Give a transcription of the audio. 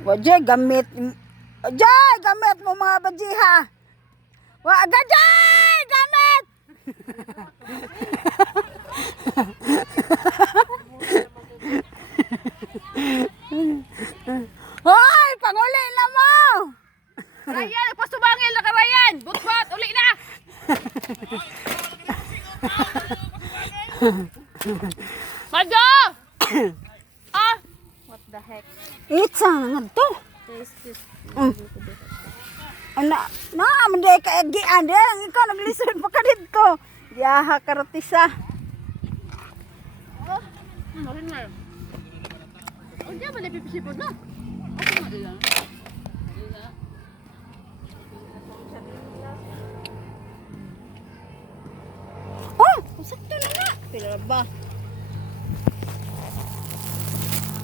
Wajay, gamit. Wajay, gamit mo mga bajiha. Wa, gajay, gamit! Hoy, panguli na mo! Ryan, nagpasubangil na ka Ryan! Butbot, uli na! Madyo! The heck? Itsa nga to. Mm. Ana, na, manday ka agi ande, ang ikaw naglisod pa ka dito. Yaha karotisa. Oh, rin nga yun? Oh, di ba napipisipod na? Okay nga din Oh, sakto na na. Pila ba?